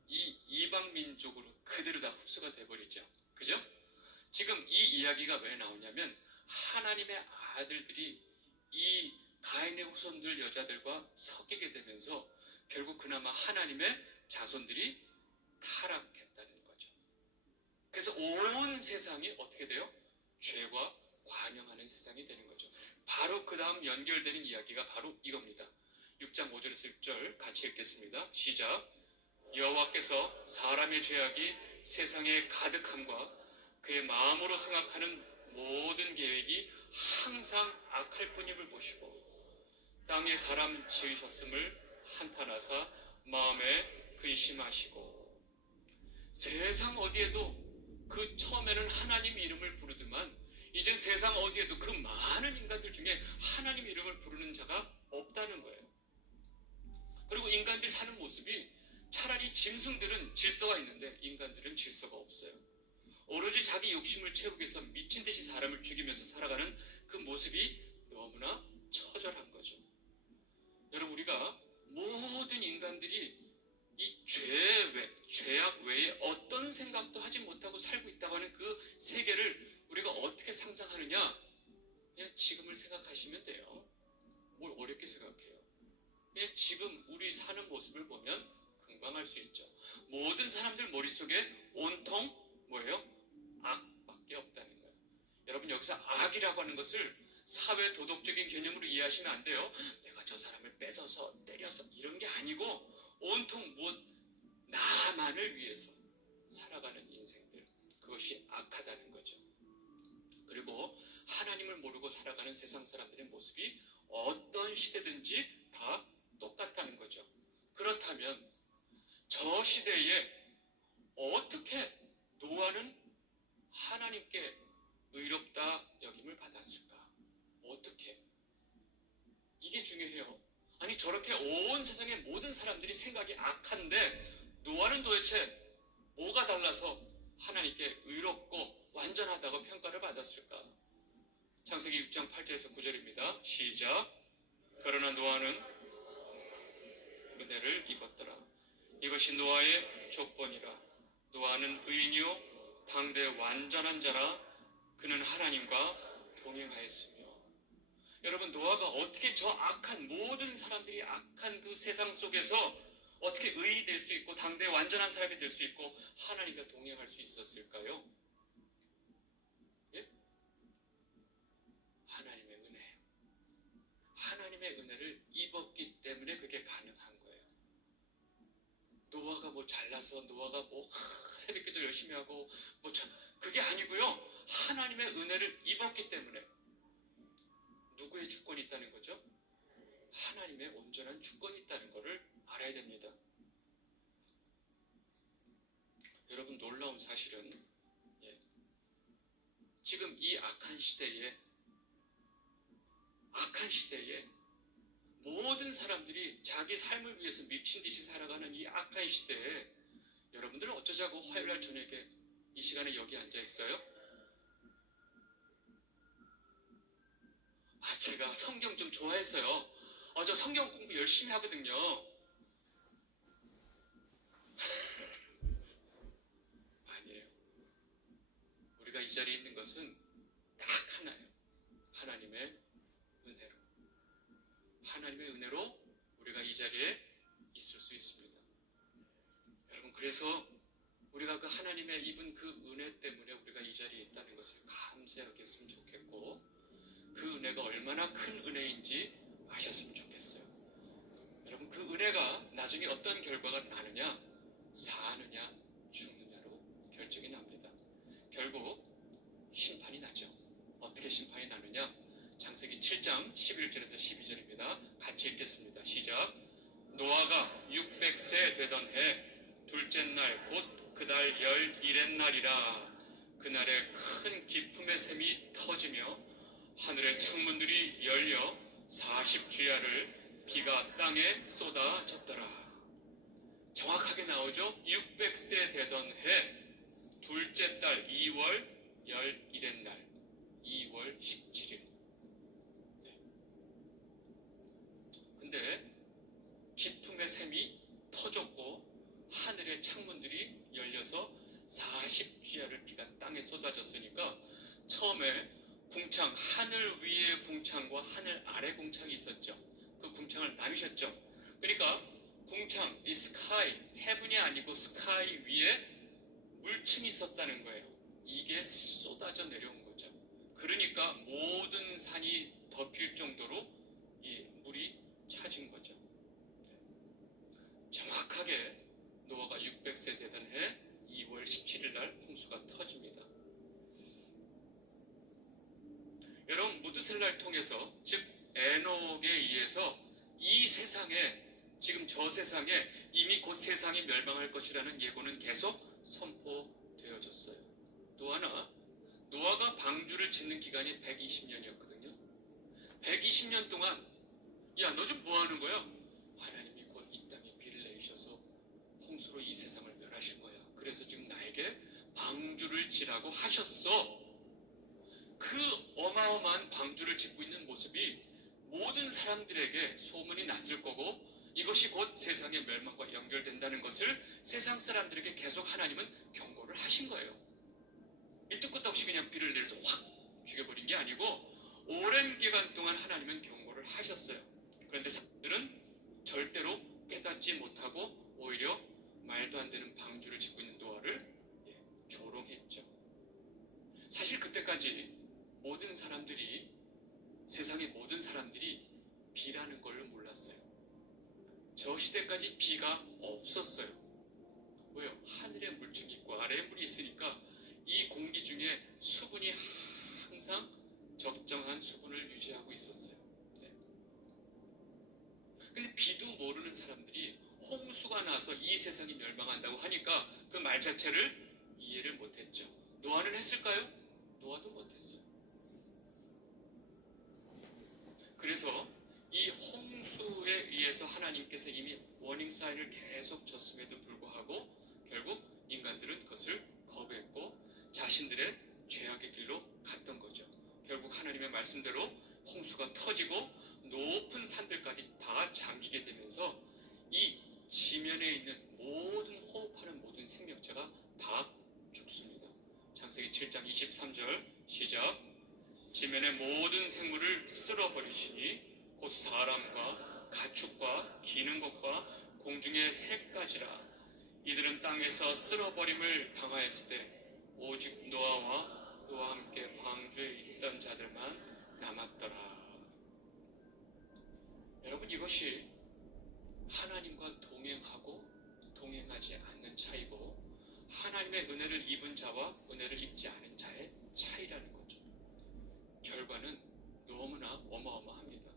이 이방 민족으로 그대로 다 흡수가 돼버리죠. 그죠? 지금 이 이야기가 왜 나오냐면 하나님의 아들들이 이 가인의 후손들 여자들과 섞이게 되면서 결국 그나마 하나님의 자손들이 타락했다는 거죠. 그래서 온 세상이 어떻게 돼요? 죄과 관영하는 세상이 되는 거죠. 바로 그 다음 연결되는 이야기가 바로 이겁니다. 6장 5절에서 6절 같이 읽겠습니다. 시작. 여호와께서 사람의 죄악이 세상에 가득함과 그의 마음으로 생각하는 모든 계획이 항상 악할 뿐임을 보시고 땅에 사람 지으셨음을 한탄하사 마음에 근심하시고 세상 어디에도 그 처음에는 하나님 이름을 부르더만 이젠 세상 어디에도 그 많은 인간들 중에 하나님 이름을 부르는 자가 없다는 거예요. 그리고 인간들 사는 모습이 차라리 짐승들은 질서가 있는데 인간들은 질서가 없어요. 오로지 자기 욕심을 채우기 위해서 미친 듯이 사람을 죽이면서 살아가는 그 모습이 너무나 처절한 거죠. 여러분 우리가 모든 인간들이 이 죄악 외에 어떤 생각도 하지 못하고 살고 있다고 하는 그 세계를 우리가 어떻게 상상하느냐? 그냥 지금을 생각하시면 돼요. 뭘 어렵게 생각해요. 지금 우리 사는 모습을 보면 금방 알 수 있죠. 모든 사람들 머릿속에 온통 뭐예요? 악밖에 없다는 거예요. 여러분 여기서 악이라고 하는 것을 사회 도덕적인 개념으로 이해하시면 안 돼요. 내가 저 사람을 뺏어서 때려서 이런 게 아니고 온통 무엇 나만을 위해서 살아가는 인생들, 그것이 악하다는 거죠. 그리고 하나님을 모르고 살아가는 세상 사람들의 모습이 어떤 시대든지 다 똑같다는 거죠. 그렇다면 저 시대에 어떻게 노아는 하나님께 의롭다 여김을 받았을까? 어떻게? 이게 중요해요. 아니 저렇게 온 세상의 모든 사람들이 생각이 악한데 노아는 도대체 뭐가 달라서 하나님께 의롭고 완전하다고 평가를 받았을까? 창세기 6장 8절에서 9절입니다. 시작. 그러나 노아는 은혜를 입었더라. 이것이 노아의 조건이라. 노아는 의인이요 당대 완전한 자라. 그는 하나님과 동행하였으며. 여러분 노아가 어떻게 저 악한 모든 사람들이 악한 그 세상 속에서 어떻게 의인이 될 수 있고 당대 완전한 사람이 될 수 있고 하나님과 동행할 수 있었을까요? 예? 하나님의 은혜. 하나님의 은혜를 입었기 때문에 그게 가능한 거예요. 노아가 뭐 잘나서 노아가 뭐 새벽기도 열심히 하고 뭐 그게 아니고요. 하나님의 은혜를 입었기 때문에. 누구의 주권이 있다는 거죠? 하나님의 온전한 주권이 있다는 것을 알아야 됩니다. 여러분 놀라운 사실은 지금 이 악한 시대에 모든 사람들이 자기 삶을 위해서 미친 듯이 살아가는 이 악한 시대에 여러분들은 어쩌자고 화요일날 저녁에 이 시간에 여기 앉아 있어요? 제가 성경 좀 좋아해서요. 저 성경 공부 열심히 하거든요. 아니에요. 우리가 이 자리에 있는 것은 딱 하나예요. 하나님의 은혜로. 하나님의 은혜로 우리가 이 자리에 있을 수 있습니다. 여러분 그래서 우리가 그 하나님의 입은 그 은혜 때문에 우리가 이 자리에 있다는 것을 감사하게 했으면 좋겠고 그 은혜가 얼마나 큰 은혜인지 아셨으면 좋겠어요. 여러분 그 은혜가 나중에 어떤 결과가 나느냐, 사느냐 죽느냐로 결정이 납니다. 결국 심판이 나죠. 어떻게 심판이 나느냐? 창세기 7장 11절에서 12절입니다. 같이 읽겠습니다. 시작. 노아가 600세 되던 해 둘째 날 곧 그달 11의 날이라. 그날에 큰 기품의 샘이 터지며 하늘의 창문들이 열려 40주야를 비가 땅에 쏟아졌더라. 정확하게 나오죠. 600세 되던 해 둘째 달 2월 11의 날 2월 17일. 근데 기품의 샘이 터졌고 하늘의 창문들이 열려서 40주야를 비가 땅에 쏟아졌으니까 처음에 궁창, 하늘 위의 궁창과 하늘 아래 궁창이 있었죠. 그 궁창을 나누셨죠. 그러니까 궁창, 이 스카이, 헤븐이 아니고 스카이 위에 물층이 있었다는 거예요. 이게 쏟아져 내려온 거죠. 그러니까 모든 산이 덮일 정도로 이 물이 차진 거죠. 정확하게 노아가 600세 되던 해 2월 17일 날 홍수가 터집니다. 여러분 무드셀라를 통해서 즉 에녹에 의해서 이 세상에 지금 저 세상에 이미 곧 세상이 멸망할 것이라는 예고는 계속 선포되어졌어요. 또 하나 노아가 방주를 짓는 기간이 120년이었거든요. 120년 동안 야 너 좀 뭐하는 거야? 하나님이 곧 이 땅에 비를 내리셔서 홍수로 이 세상을 멸하실 거야. 그래서 지금 나에게 방주를 지라고 하셨어. 그 어마어마한 방주를 짓고 있는 모습이 모든 사람들에게 소문이 났을 거고 이것이 곧 세상의 멸망과 연결된다는 것을 세상 사람들에게 계속 하나님은 경고를 하신 거예요. 밑도 끝도 없이 그냥 비를 내려서 확 죽여버린 게 아니고 오랜 기간 동안 하나님은 경고를 하셨어요. 그런데 사람들은 절대로 깨닫지 못하고 오히려 말도 안 되는 방주를 짓고 있는 노아를 조롱했죠. 사실 그때까지 모든 사람들이, 세상의 모든 사람들이 비라는 걸 몰랐어요. 저 시대까지 비가 없었어요. 왜요? 하늘에 물줄기 있고 아래에 물이 있으니까 이 공기 중에 수분이 항상 적정한 수분을 유지하고 있었어요. 네. 근데 비도 모르는 사람들이 홍수가 나서 이 세상이 멸망한다고 하니까 그 말 자체를 이해를 못했죠. 노아는 했을까요? 노아도 못했어요. 그래서 이 홍수에 의해서 하나님께서 이미 워닝 사인을 계속 줬음에도 불구하고 결국 인간들은 그것을 거부했고 자신들의 죄악의 길로 갔던 거죠. 결국 하나님의 말씀대로 홍수가 터지고 높은 산들까지 다 잠기게 되면서 이 지면에 있는 모든 호흡하는 모든 생명체가 다 죽습니다. 창세기 7장 23절 시작. 지면의 모든 생물을 쓸어버리시니 곧 사람과 가축과 기는 것과 공중의 새까지라. 이들은 땅에서 쓸어버림을 당하였을 때 오직 노아와 그와 함께 방주에 있던 자들만 남았더라. 여러분, 이것이 하나님과 동행하고 동행하지 않는 차이고 하나님의 은혜를 입은 자와 은혜를 입지 않은 자의 차이라는 거죠. 결과는 너무나 어마어마합니다.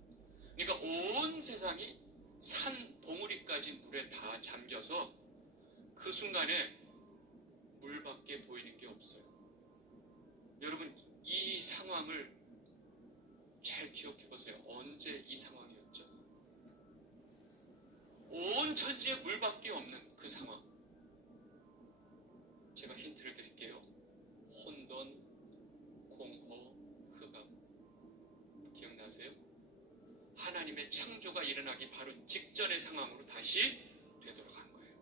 그러니까 온 세상이 산 봉우리까지 물에 다 잠겨서 그 순간에 물밖에 보이는 게 없어요. 여러분, 이 상황을 잘 기억해 보세요. 언제 이 상황이었죠? 온 천지에 물밖에 없는 그 상황. 제가 힌트를 드릴게요. 혼돈, 공허, 흑암. 기억나세요? 하나님의 창조가 일어나기 바로 직전의 상황으로 다시 되돌아간 거예요.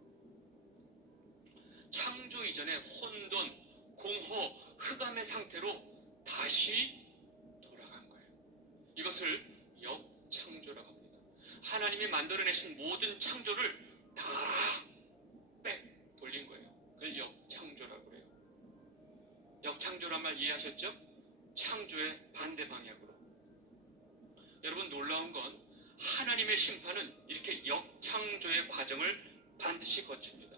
창조 이전에 혼돈, 공허, 흑암의 상태로 다시 돌아간 거예요. 이것을 역창조라고 합니다. 하나님이 만들어내신 모든 창조를 다 돌린 거예요. 그걸 역창조라고 그래요. 역창조란 말 이해하셨죠? 창조의 반대 방향으로. 여러분, 놀라운 건 하나님의 심판은 이렇게 역창조의 과정을 반드시 거칩니다.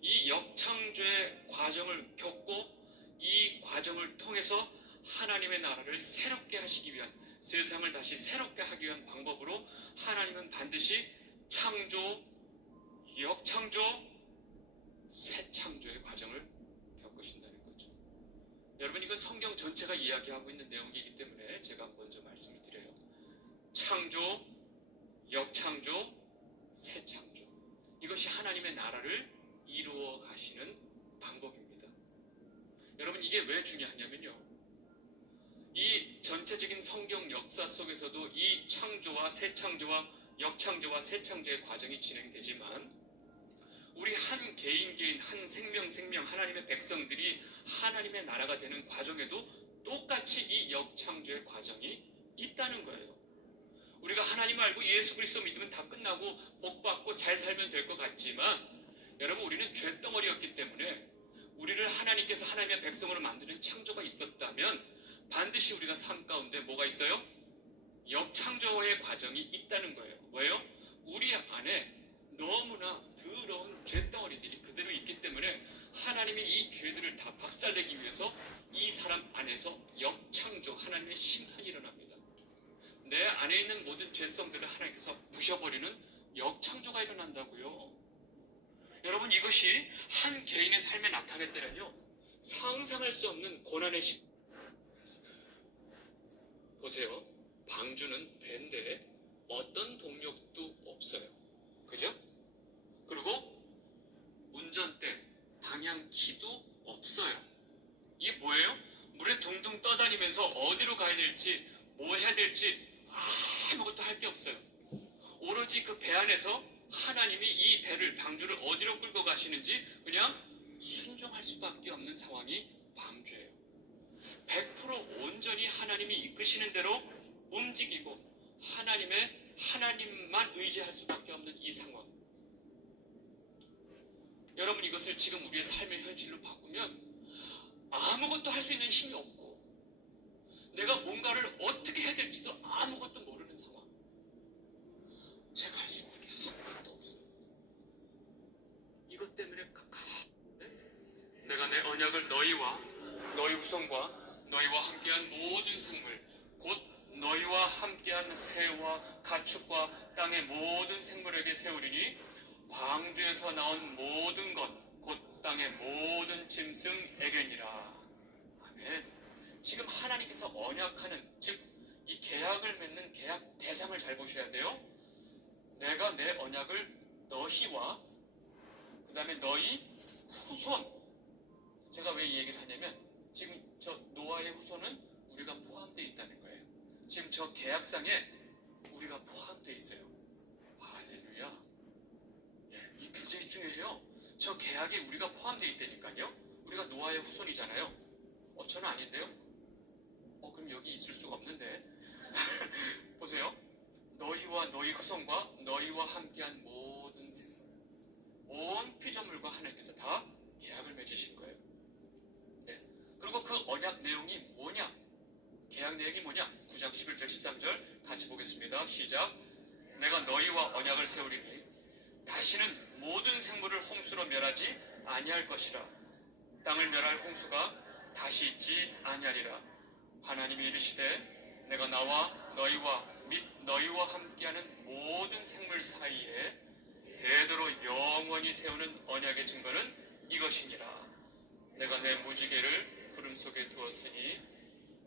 이 역창조의 과정을 겪고 이 과정을 통해서 하나님의 나라를 새롭게 하시기 위한, 세상을 다시 새롭게 하기 위한 방법으로 하나님은 반드시 창조, 역창조, 새 창조의 과정을 겪으신다는 거죠. 여러분, 이건 성경 전체가 이야기하고 있는 내용이기 때문에 제가 먼저 말씀을 드려요. 창조, 역창조, 새 창조. 이것이 하나님의 나라를 이루어 가시는 방법입니다. 여러분, 이게 왜 중요하냐면요. 이 전체적인 성경 역사 속에서도 이 창조와 새 창조와 역창조와 새 창조의 과정이 진행되지만 우리 한 개인 한 생명 하나님의 백성들이 하나님의 나라가 되는 과정에도 똑같이 이 역창조의 과정이 있다는 거예요. 우리가 하나님 알고 예수 그리스도 믿으면 다 끝나고 복받고 잘 살면 될 것 같지만 여러분, 우리는 죄덩어리였기 때문에 우리를 하나님께서 하나님의 백성으로 만드는 창조가 있었다면 반드시 우리가 삶 가운데 뭐가 있어요? 역창조의 과정이 있다는 거예요. 왜요? 우리 안에 너무나 더러운 죄덩어리들이 그대로 있기 때문에 하나님이 이 죄들을 다 박살내기 위해서 이 사람 안에서 역창조, 하나님의 심판이 일어납니다. 내 안에 있는 모든 죄성들을 하나님께서 부셔버리는 역창조가 일어난다고요. 여러분, 이것이 한 개인의 삶에 나타날 때는요, 상상할 수 없는 고난의 보세요. 방주는 배인데 어떤 동력도 없어요. 그죠? 그리고 운전대, 방향키도 없어요. 이게 뭐예요? 물에 둥둥 떠다니면서 어디로 가야 될지, 뭐 해야 될지 아무것도 할 게 없어요. 오로지 그 배 안에서 하나님이 이 배를, 방주를 어디로 끌고 가시는지 그냥 순종할 수밖에 없는 상황이 방주예요. 100% 온전히 하나님이 이끄시는 대로 움직이고 하나님의 하나님만 의지할 수밖에 없는 이 상황. 여러분, 이것을 지금 우리의 삶의 현실로 바꾸면 아무것도 할 수 있는 힘이 없고 내가 뭔가를 어떻게 해야 될지도 아무것도 모르는 상황. 제가 할 수 있는 게 아무것도 없어요. 이것 때문에 내가 내 언약을 너희와 너희 후손과 너희와 함께한 모든 생물, 곧 너희와 함께한 새와 가축과 땅의 모든 생물에게 세우리니 광주에서 나온 모든 것, 곧 땅의 모든 짐승에게니라. 아멘. 지금 하나님께서 언약하는, 즉 이 계약을 맺는 계약 대상을 잘 보셔야 돼요. 내가 내 언약을 너희와 그 다음에 너희 후손. 제가 왜 이 얘기를 하냐면 지금 저 노아의 후손은 우리가 포함되어 있다는 거예요. 지금 저 계약상에 우리가 포함되어 있어요. 할렐루야. 예, 이 굉장히 중요해요. 저 계약에 우리가 포함되어 있다니까요. 우리가 노아의 후손이잖아요. 저는 아닌데요. 그럼 여기 있을 수가 없는데. 보세요. 너희와 너희 후손과 너희와 함께한 모든 생물, 온 피조물과 하나님께서 다 계약을 맺으신 거예요. 네. 그리고 그 언약 내용이 뭐냐? 계약 내용이 뭐냐? 9장 11절 13절 같이 보겠습니다. 시작. 내가 너희와 언약을 세우리니 다시는 모든 생물을 홍수로 멸하지 아니할 것이라. 땅을 멸할 홍수가 다시 있지 아니하리라. 하나님이 이르시되 내가 나와 너희와 및 너희와 함께하는 모든 생물 사이에 대대로 영원히 세우는 언약의 증거는 이것이니라. 내가 내 무지개를 구름 속에 두었으니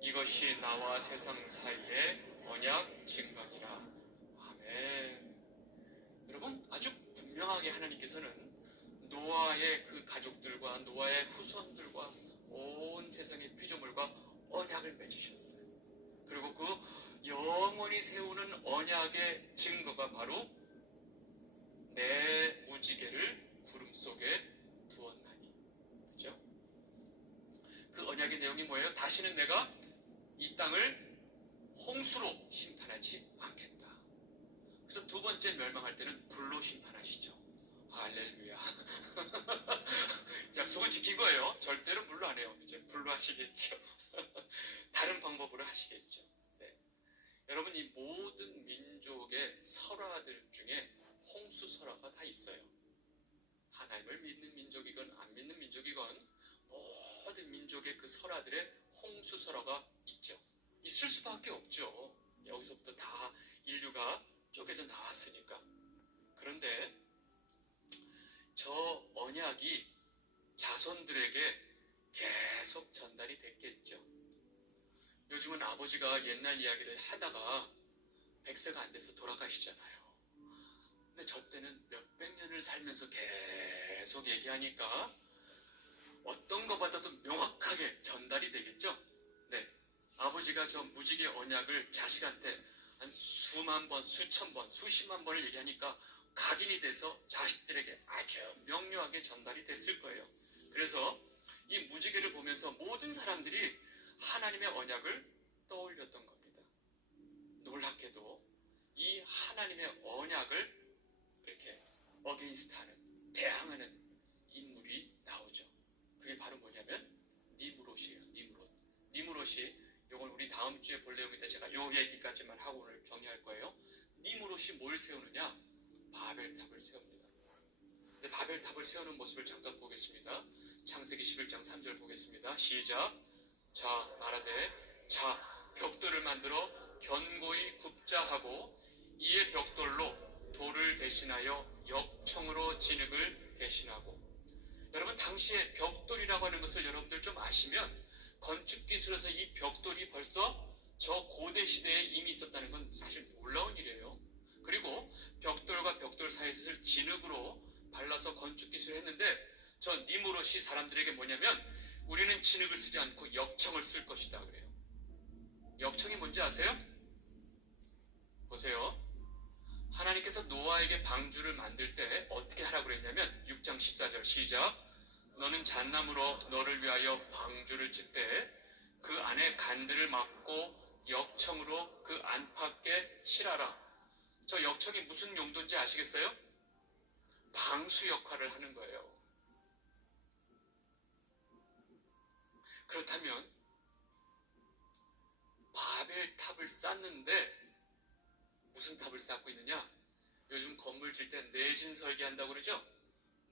이것이 나와 세상 사이의 언약 증거니라. 아멘. 여러분, 아주 분명하게 하나님께서는 노아의 그 가족들과 노아의 후손들과 온 세상의 피조물과 언약을 맺으셨어요. 그리고 그 영원히 세우는 언약의 증거가 바로 내 무지개를 구름 속에 두었나니. 그죠? 그 언약의 내용이 뭐예요? 다시는 내가 이 땅을 홍수로 심판하지 않겠다. 그래서 두 번째 멸망할 때는 불로 심판하시죠. 할렐루야. 약속은 지킨 거예요. 절대로 불로 안 해요. 이제 불로 하시겠죠. 다른 방법으로 하시겠죠. 네. 여러분, 이 모든 민족의 설화들 중에 홍수 설화가 다 있어요. 하나님을 믿는 민족이건 안 믿는 민족이건 모든 민족의 그 설화들의 홍수 설화가 있죠. 있을 수밖에 없죠. 여기서부터 다 인류가 쪼개져 나왔으니까. 그런데 저 언약이 자손들에게 계속 전달이 됐겠죠. 요즘은 아버지가 옛날 이야기를 하다가 100세가 안 돼서 돌아가시잖아요. 근데 저 때는 몇백 년을 살면서 계속 얘기하니까 어떤 것보다도 명확하게 전달이 되겠죠. 네, 아버지가 저 무지개 언약을 자식한테 한 수만 번, 수천 번, 수십만 번을 얘기하니까 각인이 돼서 자식들에게 아주 명료하게 전달이 됐을 거예요. 그래서 이 무지개를 보면서 모든 사람들이 하나님의 언약을 떠올렸던 겁니다. 놀랍게도 이 하나님의 언약을 이렇게 어게인스트하는, 대항하는 인물이 나오죠. 그게 바로 뭐냐면 니므롯이에요. 니므롯이 이건 우리 다음 주에 볼 내용인데 제가 요 얘기까지만 하고 오늘 정리할 거예요. 니므롯이 뭘 세우느냐? 바벨탑을 세웁니다. 근데 바벨탑을 세우는 모습을 잠깐 보겠습니다. 창세기 11장 3절 보겠습니다. 시작. 자, 말하되 자, 벽돌을 만들어 견고히 굽자 하고 이에 벽돌로 돌을 대신하여 역청으로 진흙을 대신하고. 여러분, 당시에 벽돌이라고 하는 것을 여러분들 좀 아시면 건축 기술에서 이 벽돌이 벌써 저 고대 시대에 이미 있었다는 건 사실 놀라운 일이에요. 그리고 벽돌과 벽돌 사이를 진흙으로 발라서 건축 기술을 했는데 저 니므롯이 사람들에게 뭐냐면 우리는 진흙을 쓰지 않고 역청을 쓸 것이다 그래요. 역청이 뭔지 아세요? 보세요. 하나님께서 노아에게 방주를 만들 때 어떻게 하라고 그랬냐면 6장 14절 시작. 너는 잣나무로 너를 위하여 방주를 짓되 그 안에 간들을 막고 역청으로 그 안팎에 칠하라. 저 역청이 무슨 용도인지 아시겠어요? 방수 역할을 하는 거예요. 그렇다면 바벨탑을 쌓는데 무슨 탑을 쌓고 있느냐? 요즘 건물 질 때 내진 설계한다고 그러죠?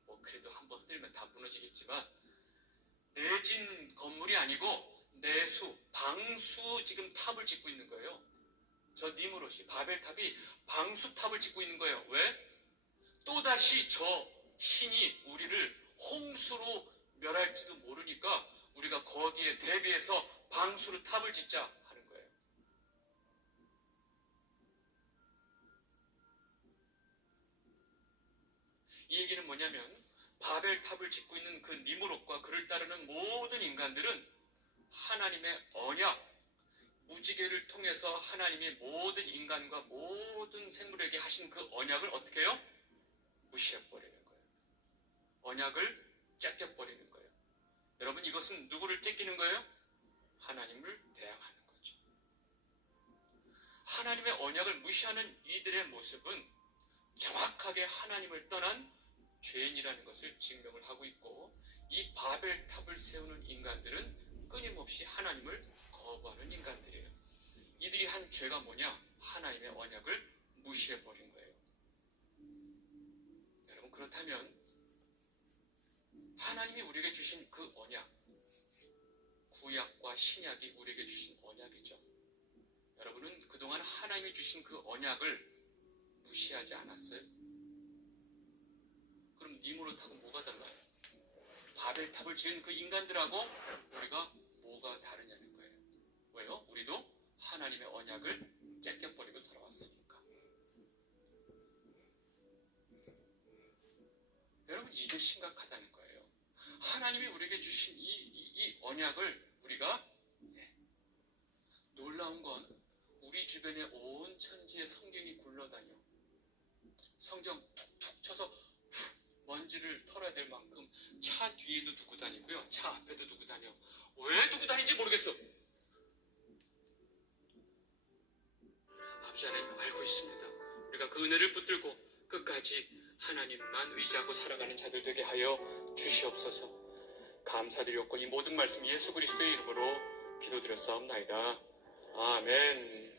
뭐 그래도 한번 흔들면 다 무너지겠지만 내진 건물이 아니고 내수, 방수 지금 탑을 짓고 있는 거예요. 저 니무롯이 바벨탑이 방수탑을 짓고 있는 거예요. 왜? 또다시 저 신이 우리를 홍수로 멸할지도 모르니까 우리가 거기에 대비해서 방수로 탑을 짓자 하는 거예요. 이 얘기는 뭐냐면 바벨탑을 짓고 있는 그 니무롯과 그를 따르는 모든 인간들은 하나님의 언약, 무지개를 통해서 하나님이 모든 인간과 모든 생물에게 하신 그 언약을 어떻게 해요? 무시해버리는 거예요. 언약을 째껴버리는 거예요. 여러분, 이것은 누구를 째끼는 거예요? 하나님을 대항하는 거죠. 하나님의 언약을 무시하는 이들의 모습은 정확하게 하나님을 떠난 죄인이라는 것을 증명을 하고 있고, 이 바벨탑을 세우는 인간들은 끊임없이 하나님을 거부하는 인간들이에요. 이들이 한 죄가 뭐냐? 하나님의 언약을 무시해버린 거예요. 여러분, 그렇다면 하나님이 우리에게 주신 그 언약, 구약과 신약이 우리에게 주신 언약이죠. 여러분은 그동안 하나님이 주신 그 언약을 무시하지 않았어요? 그럼 니무롯하고 뭐가 달라요? 바벨탑을 지은 그 인간들하고 우리가 뭐가 다르냐는 거예요. 왜요? 우리도 하나님의 언약을 째껴버리고 살아왔으니까. 여러분, 이게 심각하다는 거예요. 하나님이 우리에게 주신 이 언약을 우리가, 놀라운 건 우리 주변에 온 천지에 성경이 굴러다녀. 성경 툭툭 쳐서 먼지를 털어야 될 만큼 차 뒤에도 두고 다니고요, 차 앞에도 두고 다녀. 왜 두고 다니는지 모르겠어. 아버지 하나님 알고 있습니다. 우리가 그 은혜를 붙들고 끝까지 하나님만 의지하고 살아가는 자들 되게 하여 주시옵소서. 감사드렸고 이 모든 말씀 예수 그리스도의 이름으로 기도드렸사옵나이다. 아멘.